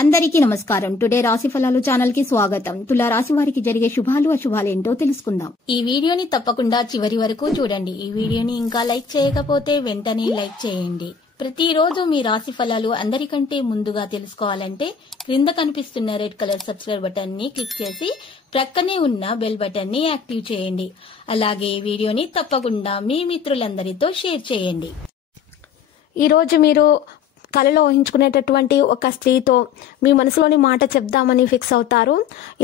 అందరికీ నమస్కారం. టుడే రాశి ఫలాలు ఛానల్ కి స్వాగతం. తులా రాశి వారికి జరిగే శుభాలు అశుభాలు ఏంటో తెలుసుకుందాం. ఈ వీడియోని తప్పకుండా చివరి వరకు చూడండి. ఈ వీడియోని ఇంకా లైక్ చేయకపోతే వెంటనే లైక్ చేయండి. ప్రతిరోజు మీ రాశి ఫలాలు అందరికంటే ముందుగా తెలుసుకోవాలంటే క్రింద కనిపిస్తున్న రెడ్ కలర్ సబ్స్క్రైబ్ బటన్ ని క్లిక్ చేసి ప్రక్కనే ఉన్న బెల్ బటన్ ని యాక్టివ్ చేయండి. అలాగే వీడియోని తప్పకుండా మీ మిత్రులందరితో షేర్ చేయండి. ఈ రోజు మీరు కలలో ఊహించుకునేటటువంటి ఒక స్త్రీతో మీ మనసులోని మాట చెప్దామని ఫిక్స్ అవుతారు.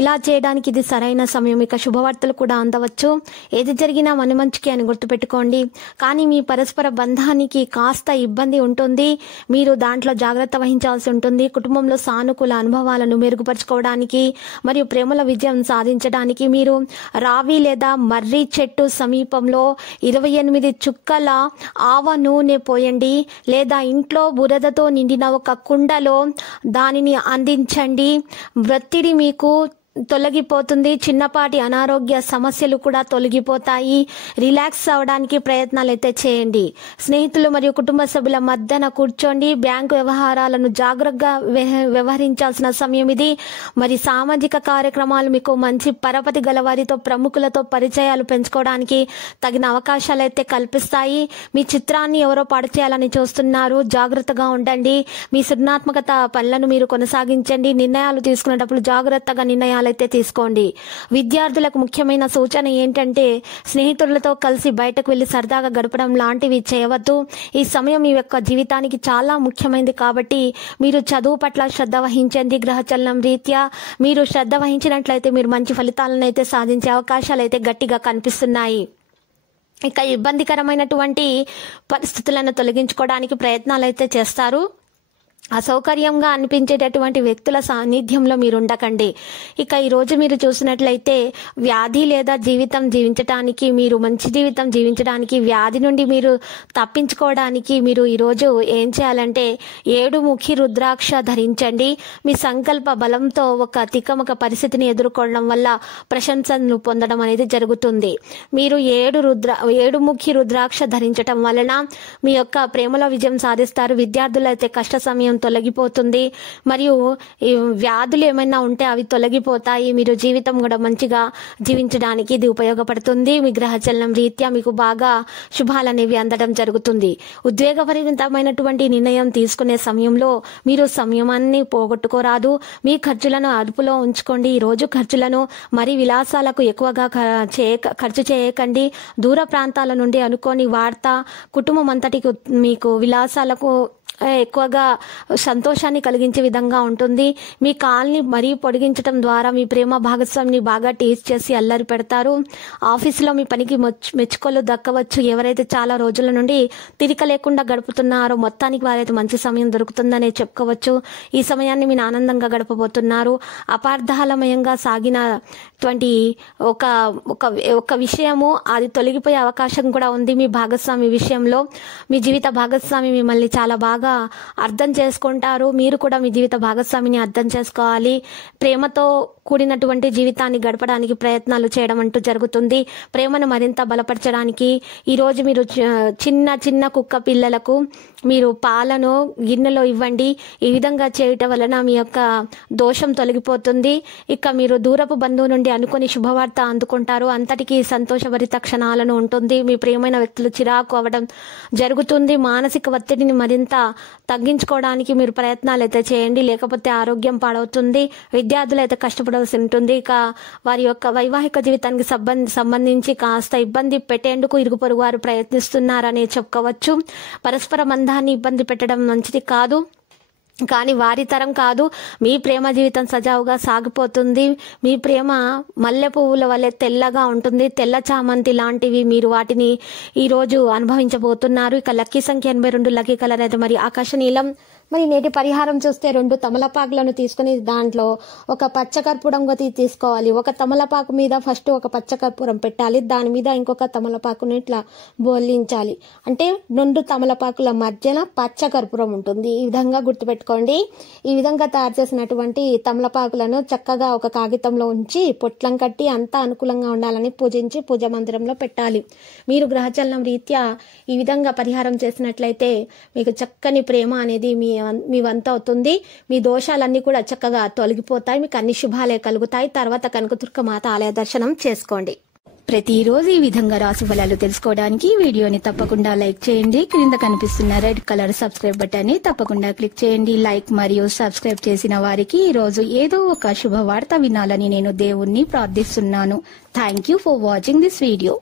ఇలా చేయడానికి ఇది సరైన సమయం. ఇక శుభవార్తలు కూడా అందవచ్చు. ఏది జరిగినా మన మంచికి అని గుర్తుపెట్టుకోండి. కానీ మీ పరస్పర బంధానికి కాస్త ఇబ్బంది ఉంటుంది. మీరు దాంట్లో జాగ్రత్త వహించాల్సి ఉంటుంది. కుటుంబంలో సానుకూల అనుభవాలను మెరుగుపరచుకోవడానికి మరియు ప్రేమల విజయం సాధించడానికి మీరు రావి లేదా మర్రి చెట్టు సమీపంలో 28 చుక్కల ఆవ నూనె పోయండి, లేదా ఇంట్లో బురద నిండిన ఒక కుండలో దానిని అందించండి. ఒత్తిడి మీకు తొలగిపోతుంది. చిన్నపాటి అనారోగ్య సమస్యలు కూడా తొలగిపోతాయి. రిలాక్స్ అవడానికి ప్రయత్నాలు అయితే చేయండి. స్నేహితులు మరియు కుటుంబ సభ్యుల మధ్యన కూర్చోండి. బ్యాంకు వ్యవహారాలను జాగ్రత్తగా వ్యవహరించాల్సిన సమయం ఇది. మరి సామాజిక కార్యక్రమాలు మీకు మంచి పరపతి గల వారితో ప్రముఖులతో పరిచయాలు పెంచుకోవడానికి తగిన అవకాశాలు అయితే కల్పిస్తాయి. మీ చిత్రాన్ని ఎవరో పాడు చేయాలని చూస్తున్నారు, జాగ్రత్తగా ఉండండి. మీ సృజనాత్మకత పనులను మీరు కొనసాగించండి. నిర్ణయాలు తీసుకునేటప్పుడు జాగ్రత్తగా నిర్ణయాలు అయితే తీసుకోండి. విద్యార్థులకు ముఖ్యమైన సూచన ఏంటంటే స్నేహితులతో కలిసి బయటకు వెళ్లి సరదాగా గడపడం లాంటివి చేయవద్దు. ఈ సమయం మీ యొక్క జీవితానికి చాలా ముఖ్యమైనది కాబట్టి మీరు చదువు పట్ల శ్రద్ధ వహించండి. గ్రహచలనం రీత్యా మీరు శ్రద్ధ వహించినట్లయితే మీరు మంచి ఫలితాలను అయితే సాధించే అవకాశాలు అయితే గట్టిగా కనిపిస్తున్నాయి. ఇక ఇబ్బందికరమైనటువంటి పరిస్థితులను తొలగించుకోవడానికి ప్రయత్నాలు అయితే చేస్తారు. అసౌకర్యంగా అనిపించేటటువంటి వ్యక్తుల సాన్నిధ్యంలో మీరు ఉండకండి. ఇక ఈరోజు మీరు చూసినట్లయితే వ్యాధి లేదా జీవితం జీవించడానికి, మీరు మంచి జీవితం జీవించడానికి, వ్యాధి నుండి మీరు తప్పించుకోవడానికి మీరు ఈరోజు ఏం చేయాలంటే 7 ముఖి రుద్రాక్ష ధరించండి. మీ సంకల్ప బలంతో ఒక తికమక పరిస్థితిని ఎదుర్కోవడం వల్ల ప్రశంసలు పొందడం అనేది జరుగుతుంది. మీరు 7 ముఖి రుద్రాక్ష ధరించడం వలన మీ యొక్క ప్రేమలో విజయం సాధిస్తారు. విద్యార్థులు అయితే కష్ట సమయం తొలగిపోతుంది. మరియు ఈ వ్యాధులు ఏమైనా ఉంటే అవి తొలగిపోతాయి. మీరు జీవితం కూడా మంచిగా జీవించడానికి ఇది ఉపయోగపడుతుంది. మీ గ్రహచలనం రీత్యా మీకు బాగా శుభాలనేవి అందడం జరుగుతుంది. ఉద్వేగపరితమైనటువంటి నిర్ణయం తీసుకునే సమయంలో మీరు సంయమాన్ని పోగొట్టుకోరాదు. మీ ఖర్చులను అదుపులో ఉంచుకోండి. ఈ రోజు ఖర్చులను మరి విలాసాలకు ఎక్కువగా ఖర్చు చేయకండి. దూర ప్రాంతాల నుండి అనుకోని వార్త కుటుంబం అంతటికి మీకు విలాసాలకు ఎక్కువగా సంతోషాన్ని కలిగించే విధంగా ఉంటుంది. మీ కాల్ని మరీ పొడిగించడం ద్వారా మీ ప్రేమ భాగస్వామిని బాగా టేస్ట్ చేసి అల్లరి పెడతారు. ఆఫీసులో మీ పనికి మెచ్చుకోలు దక్కవచ్చు. ఎవరైతే చాలా రోజుల నుండి తిరిక లేకుండా గడుపుతున్నారో మొత్తానికి వారైతే మంచి సమయం దొరుకుతుందనే చెప్పుకోవచ్చు. ఈ సమయాన్ని మీరు ఆనందంగా గడపబోతున్నారు. అపార్థాలమయంగా సాగినటువంటి ఒక విషయము అది తొలగిపోయే అవకాశం కూడా ఉంది. మీ భాగస్వామి విషయంలో మీ జీవిత భాగస్వామి మిమ్మల్ని చాలా బాగా అర్థం చేసుకుంటారు. మీరు కూడా మీ జీవిత భాగస్వామిని అర్థం చేసుకోవాలి. ప్రేమతో కూడినటువంటి జీవితాన్ని గడపడానికి ప్రయత్నాలు చేయడం అంటూ జరుగుతుంది. ప్రేమను మరింత బలపరచడానికి ఈరోజు మీరు చిన్న కుక్క పిల్లలకు మీరు పాలను గిన్నెలో ఇవ్వండి. ఈ విధంగా చేయటం వలన మీ యొక్క దోషం తొలగిపోతుంది. ఇక మీరు దూరపు బంధువు నుండి అనుకుని శుభవార్త అందుకుంటారు. అంతటికీ సంతోషభరిత క్షణాలను ఉంటుంది. మీ ప్రియమైన వ్యక్తులు చిరాకు అవ్వడం జరుగుతుంది. మానసిక ఒత్తిడిని మరింత తగ్గించుకోవడానికి మీరు ప్రయత్నాలు అయితే చేయండి, లేకపోతే ఆరోగ్యం పాడవుతుంది. విద్యార్థులు అయితే కష్టపడాల్సి ఉంటుంది. ఇక వారి యొక్క వైవాహిక జీవితానికి సంబంధించి కాస్త ఇబ్బంది పెట్టేందుకు ఇరుగు పొరుగు వారు ప్రయత్నిస్తున్నారని చెప్పుకోవచ్చు. పరస్పర బంధాన్ని ఇబ్బంది పెట్టడం మంచిది కాదు, కానీ వారి తరం కాదు. మీ ప్రేమ జీవితం సజావుగా సాగిపోతుంది. మీ ప్రేమ మల్లె పువ్వుల వల్లే తెల్లగా ఉంటుంది. తెల్ల చామంతి లాంటివి మీరు వాటిని ఈరోజు అనుభవించబోతున్నారు. ఇక లక్కీ సంఖ్య 82, లక్కీ కలర్ అయితే మరి ఆకాశ నీలం. మరి నేటి పరిహారం చూస్తే 2 తమలపాకులను తీసుకుని దాంట్లో ఒక పచ్చకర్పూరం గతి తీసుకోవాలి. ఒక తమలపాకు మీద ఫస్ట్ ఒక పచ్చకర్పూరం పెట్టాలి. దాని మీద ఇంకొక తమలపాకుని ఇట్లా బోలించాలి. అంటే 2 తమలపాకుల మధ్యన పచ్చకర్పూరం ఉంటుంది. ఈ విధంగా గుర్తుపెట్టుకోండి. ఈ విధంగా తయారు చేసినటువంటి తమలపాకులను చక్కగా ఒక కాగితంలో ఉంచి పొట్లం కట్టి అంతా అనుకూలంగా ఉండాలని పూజించి పూజా మందిరంలో పెట్టాలి. మీరు గ్రహచలనం రీత్యా ఈ విధంగా పరిహారం చేసినట్లయితే మీకు చక్కని ప్రేమ అనేది మీ మీ వంత అవుతుంది. మీ దోషాలన్నీ కూడా చక్కగా తొలగిపోతాయి. మీకు అన్ని శుభాలే కలుగుతాయి. తర్వాత కనకదుర్గ మాత ఆలయ దర్శనం చేసుకోండి. ప్రతిరోజు ఈ విధంగా రాశి ఫలాలు తెలుసుకోవడానికి వీడియోని తప్పకుండా లైక్ చేయండి. క్రింద కనిపిస్తున్న రెడ్ కలర్ సబ్స్క్రైబ్ బటన్ ని తప్పకుండా క్లిక్ చేయండి. లైక్ మరియు సబ్స్క్రైబ్ చేసిన వారికి ఈ రోజు ఏదో ఒక శుభవార్త వినాలని నేను దేవుణ్ణి ప్రార్థిస్తున్నాను. Thank you for watching this video.